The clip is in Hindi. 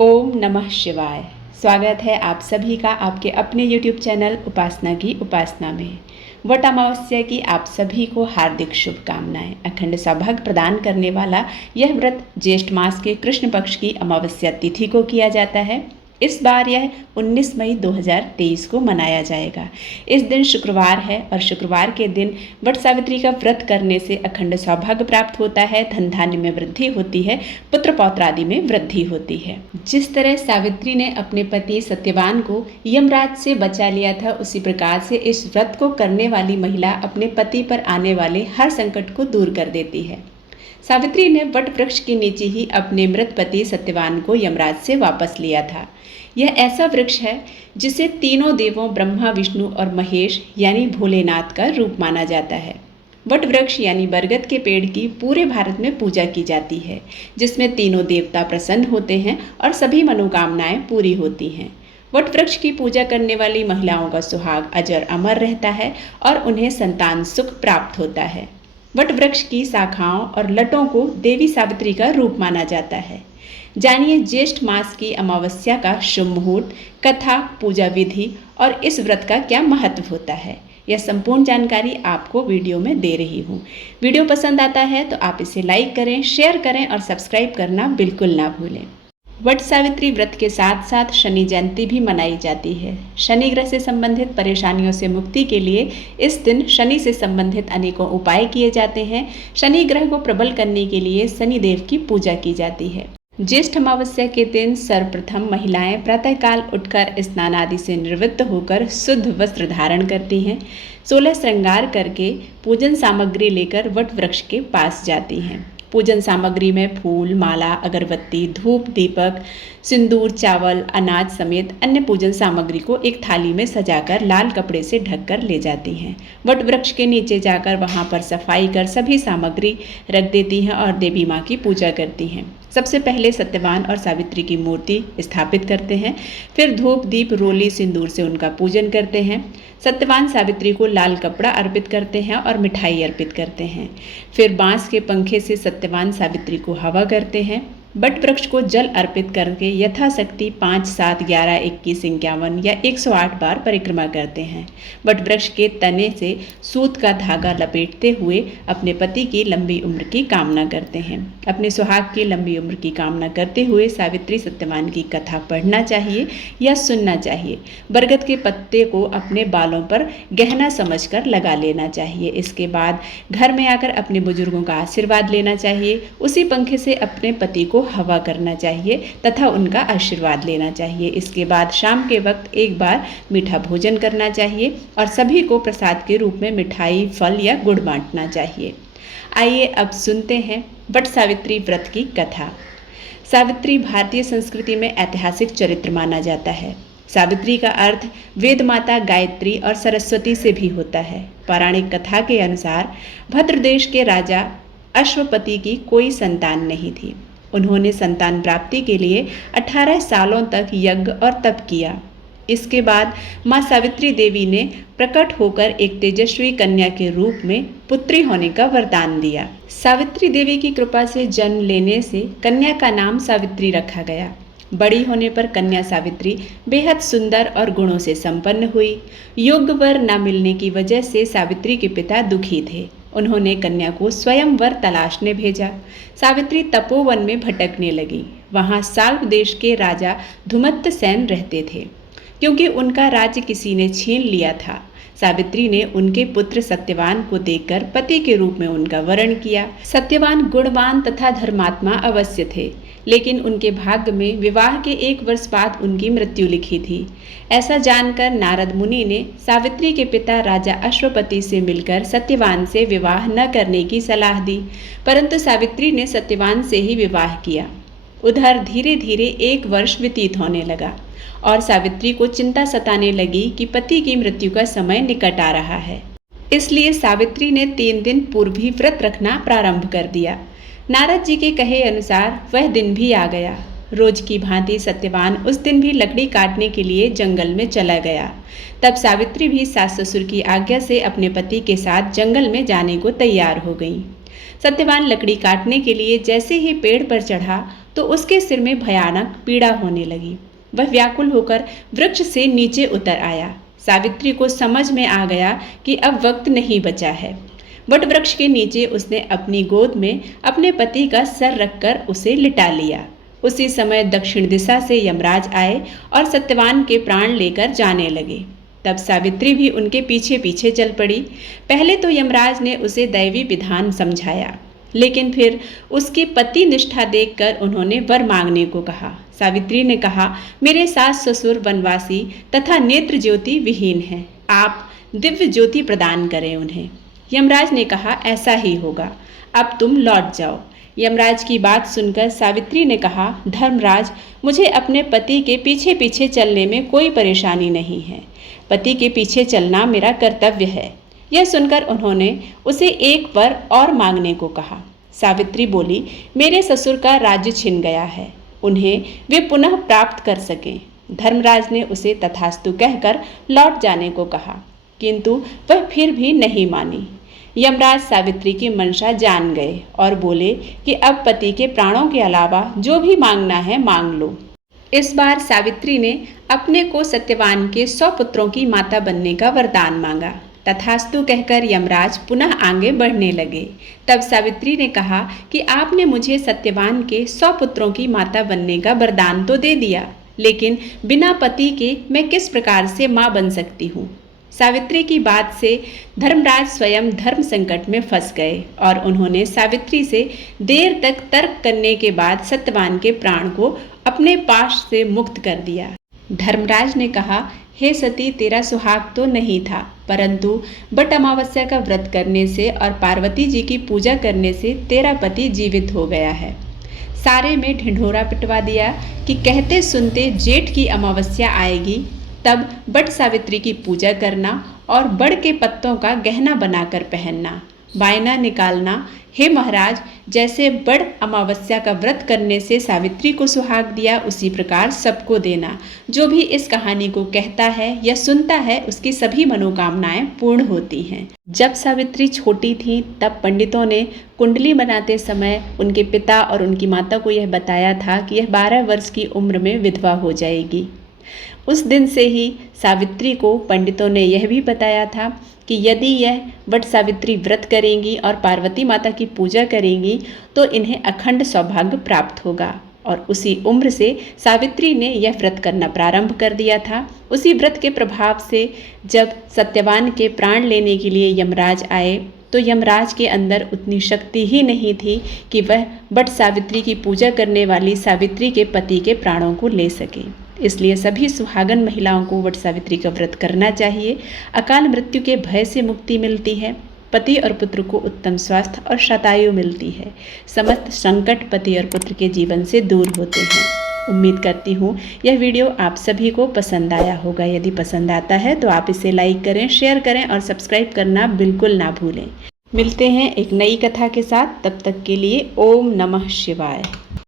ओम नमः शिवाय। स्वागत है आप सभी का आपके अपने YouTube चैनल उपासना की उपासना में। वट अमावस्या की आप सभी को हार्दिक शुभकामनाएं। अखंड सौभाग्य प्रदान करने वाला यह व्रत ज्येष्ठ मास के कृष्ण पक्ष की अमावस्या तिथि को किया जाता है। इस बार यह 19 मई 2023 को मनाया जाएगा। इस दिन शुक्रवार है और शुक्रवार के दिन वट सावित्री का व्रत करने से अखंड सौभाग्य प्राप्त होता है, धन धान्य में वृद्धि होती है, पुत्र पौत्र आदि में वृद्धि होती है। जिस तरह सावित्री ने अपने पति सत्यवान को यमराज से बचा लिया था, उसी प्रकार से इस व्रत को करने वाली महिला अपने पति पर आने वाले हर संकट को दूर कर देती है। सावित्री ने वट वृक्ष के नीचे ही अपने मृत पति सत्यवान को यमराज से वापस लिया था। यह ऐसा वृक्ष है जिसे तीनों देवों ब्रह्मा, विष्णु और महेश यानी भोलेनाथ का रूप माना जाता है। वट वृक्ष यानी बरगद के पेड़ की पूरे भारत में पूजा की जाती है, जिसमें तीनों देवता प्रसन्न होते हैं और सभी मनोकामनाएं पूरी होती हैं। वट वृक्ष की पूजा करने वाली महिलाओं का सुहाग अजर अमर रहता है और उन्हें संतान सुख प्राप्त होता है। वट वृक्ष की शाखाओं और लटों को देवी सावित्री का रूप माना जाता है। जानिए ज्येष्ठ मास की अमावस्या का शुभ मुहूर्त, कथा, पूजा विधि और इस व्रत का क्या महत्व होता है। यह संपूर्ण जानकारी आपको वीडियो में दे रही हूँ। वीडियो पसंद आता है तो आप इसे लाइक करें, शेयर करें और सब्सक्राइब करना बिल्कुल ना भूलें। वट सावित्री व्रत के साथ साथ शनि जयंती भी मनाई जाती है। शनि ग्रह से संबंधित परेशानियों से मुक्ति के लिए इस दिन शनि से संबंधित अनेकों उपाय किए जाते हैं। शनि ग्रह को प्रबल करने के लिए शनिदेव की पूजा की जाती है। ज्येष्ठ अमावस्या के दिन सर्वप्रथम महिलाएं प्रातःकाल उठकर स्नान आदि से निवृत्त होकर शुद्ध वस्त्र धारण करती हैं। 16 श्रृंगार करके पूजन सामग्री लेकर वट वृक्ष के पास जाती हैं। पूजन सामग्री में फूल, माला, अगरबत्ती, धूप, दीपक, सिंदूर, चावल, अनाज समेत अन्य पूजन सामग्री को एक थाली में सजाकर लाल कपड़े से ढककर ले जाती हैं। वट वृक्ष के नीचे जाकर वहां पर सफाई कर सभी सामग्री रख देती हैं और देवी माँ की पूजा करती हैं। सबसे पहले सत्यवान और सावित्री की मूर्ति स्थापित करते हैं, फिर धूप, दीप, रोली, सिंदूर से उनका पूजन करते हैं। सत्यवान सावित्री को लाल कपड़ा अर्पित करते हैं और मिठाई अर्पित करते हैं। फिर बांस के पंखे से सत्यवान सावित्री को हवा करते हैं। वट वृक्ष को जल अर्पित करके यथाशक्ति 5, 7, 11, 21, 51 या 108 बार परिक्रमा करते हैं। वट वृक्ष के तने से सूत का धागा लपेटते हुए अपने पति की लंबी उम्र की कामना करते हैं। अपने सुहाग की लंबी उम्र की कामना करते हुए सावित्री सत्यवान की कथा पढ़ना चाहिए या सुनना चाहिए। बरगद के पत्ते को अपने बालों पर गहना समझकर लगा लेना चाहिए। इसके बाद घर में आकर अपने बुजुर्गों का आशीर्वाद लेना चाहिए। उसी पंखे से अपने पति को हवा करना चाहिए तथा उनका आशीर्वाद लेना चाहिए। इसके बाद शाम के वक्त एक बार मीठा भोजन करना चाहिए और सभी को प्रसाद के रूप में मिठाई, फल या गुड़ बांटना चाहिए। आइए अब सुनते हैं वट सावित्री व्रत की कथा। सावित्री भारतीय संस्कृति में ऐतिहासिक चरित्र माना जाता है। सावित्री का अर्थ वेद माता, गायत्री और सरस्वती से भी होता है। पौराणिक कथा के अनुसार भद्र देश के राजा अश्वपति की कोई संतान नहीं थी। उन्होंने संतान प्राप्ति के लिए 18 सालों तक यज्ञ और तप किया। इसके बाद माँ सावित्री देवी ने प्रकट होकर एक तेजस्वी कन्या के रूप में पुत्री होने का वरदान दिया। सावित्री देवी की कृपा से जन्म लेने से कन्या का नाम सावित्री रखा गया। बड़ी होने पर कन्या सावित्री बेहद सुंदर और गुणों से संपन्न हुई। योग्य वर न मिलने की वजह से सावित्री के पिता दुखी थे। उन्होंने कन्या को स्वयं वर तलाशने भेजा। सावित्री तपोवन में भटकने लगी। वहां साल्व देश के राजा धुमत्त सेन रहते थे। क्योंकि उनका राज्य किसी ने छीन लिया था, सावित्री ने उनके पुत्र सत्यवान को देखकर पति के रूप में उनका वरण किया। सत्यवान गुणवान तथा धर्मात्मा अवश्य थे, लेकिन उनके भाग्य में विवाह के 1 वर्ष बाद उनकी मृत्यु लिखी थी। ऐसा जानकर नारद मुनि ने सावित्री के पिता राजा अश्वपति से मिलकर सत्यवान से विवाह न करने की सलाह दी, परंतु सावित्री ने सत्यवान से ही विवाह किया। उधर धीरे धीरे 1 वर्ष व्यतीत होने लगा और सावित्री को चिंता सताने लगी कि पति की मृत्यु का समय निकट आ रहा है। इसलिए सावित्री ने 3 दिन पूर्व ही व्रत रखना प्रारंभ कर दिया। नारद जी के कहे अनुसार वह दिन भी आ गया। रोज की भांति सत्यवान उस दिन भी लकड़ी काटने के लिए जंगल में चला गया। तब सावित्री भी सास ससुर की आज्ञा से अपने पति के साथ जंगल में जाने को तैयार हो गई। सत्यवान लकड़ी काटने के लिए जैसे ही पेड़ पर चढ़ा तो उसके सिर में भयानक पीड़ा होने लगी। वह व्याकुल होकर वृक्ष से नीचे उतर आया। सावित्री को समझ में आ गया कि अब वक्त नहीं बचा है। वट वृक्ष के नीचे उसने अपनी गोद में अपने पति का सर रखकर उसे लिटा लिया। उसी समय दक्षिण दिशा से यमराज आए और सत्यवान के प्राण लेकर जाने लगे। तब सावित्री भी उनके पीछे पीछे चल पड़ी। पहले तो यमराज ने उसे दैवी विधान समझाया, लेकिन फिर उसकी पति निष्ठा देखकर उन्होंने वर मांगने को कहा। सावित्री ने कहा, मेरे सास ससुर वनवासी तथा नेत्र ज्योति विहीन हैं, आप दिव्य ज्योति प्रदान करें उन्हें। यमराज ने कहा, ऐसा ही होगा, अब तुम लौट जाओ। यमराज की बात सुनकर सावित्री ने कहा, धर्मराज, मुझे अपने पति के पीछे पीछे चलने में कोई परेशानी नहीं है। पति के पीछे चलना मेरा कर्तव्य है। यह सुनकर उन्होंने उसे एक वर और मांगने को कहा। सावित्री बोली, मेरे ससुर का राज्य छिन गया है, उन्हें वे पुनः प्राप्त कर सकें। धर्मराज ने उसे तथास्तु कहकर लौट जाने को कहा, किंतु वह फिर भी नहीं मानी। यमराज सावित्री की मंशा जान गए और बोले कि अब पति के प्राणों के अलावा जो भी मांगना है मांग लो। इस बार सावित्री ने अपने को सत्यवान के 100 पुत्रों की माता बनने का वरदान मांगा। तथास्तु कहकर यमराज पुनः आगे बढ़ने लगे। तब सावित्री ने कहा कि आपने मुझे सत्यवान के 100 पुत्रों की माता बनने का वरदान तो दे दिया, लेकिन बिना पति के मैं किस प्रकार से माँ बन सकती हूँ। सावित्री की बात से धर्मराज स्वयं धर्म संकट में फंस गए और उन्होंने सावित्री से देर तक तर्क करने के बाद सत्यवान के प्राण को अपने पाश से मुक्त कर दिया। धर्मराज ने कहा, हे सती, तेरा सुहाग तो नहीं था, परंतु बट अमावस्या का व्रत करने से और पार्वती जी की पूजा करने से तेरा पति जीवित हो गया है। सारे में ढिंढोरा पिटवा दिया कि कहते सुनते जेठ की अमावस्या आएगी, तब बट सावित्री की पूजा करना और बड़ के पत्तों का गहना बनाकर पहनना, बायना निकालना। हे महाराज, जैसे बड़ अमावस्या का व्रत करने से सावित्री को सुहाग दिया, उसी प्रकार सबको देना। जो भी इस कहानी को कहता है या सुनता है, उसकी सभी मनोकामनाएं पूर्ण होती हैं। जब सावित्री छोटी थी, तब पंडितों ने कुंडली बनाते समय उनके पिता और उनकी माता को यह बताया था कि यह 12 वर्ष की उम्र में विधवा हो जाएगी। उस दिन से ही सावित्री को पंडितों ने यह भी बताया था कि यदि यह वट सावित्री व्रत करेंगी और पार्वती माता की पूजा करेंगी तो इन्हें अखंड सौभाग्य प्राप्त होगा। और उसी उम्र से सावित्री ने यह व्रत करना प्रारंभ कर दिया था। उसी व्रत के प्रभाव से जब सत्यवान के प्राण लेने के लिए यमराज आए तो यमराज के अंदर उतनी शक्ति ही नहीं थी कि वह वट सावित्री की पूजा करने वाली सावित्री के पति के प्राणों को ले सके। इसलिए सभी सुहागन महिलाओं को वट सावित्री का व्रत करना चाहिए। अकाल मृत्यु के भय से मुक्ति मिलती है, पति और पुत्र को उत्तम स्वास्थ्य और शतायु मिलती है, समस्त संकट पति और पुत्र के जीवन से दूर होते हैं। उम्मीद करती हूँ यह वीडियो आप सभी को पसंद आया होगा। यदि पसंद आता है तो आप इसे लाइक करें, शेयर करें और सब्सक्राइब करना बिल्कुल ना भूलें। मिलते हैं एक नई कथा के साथ, तब तक के लिए ओम नमः शिवाय।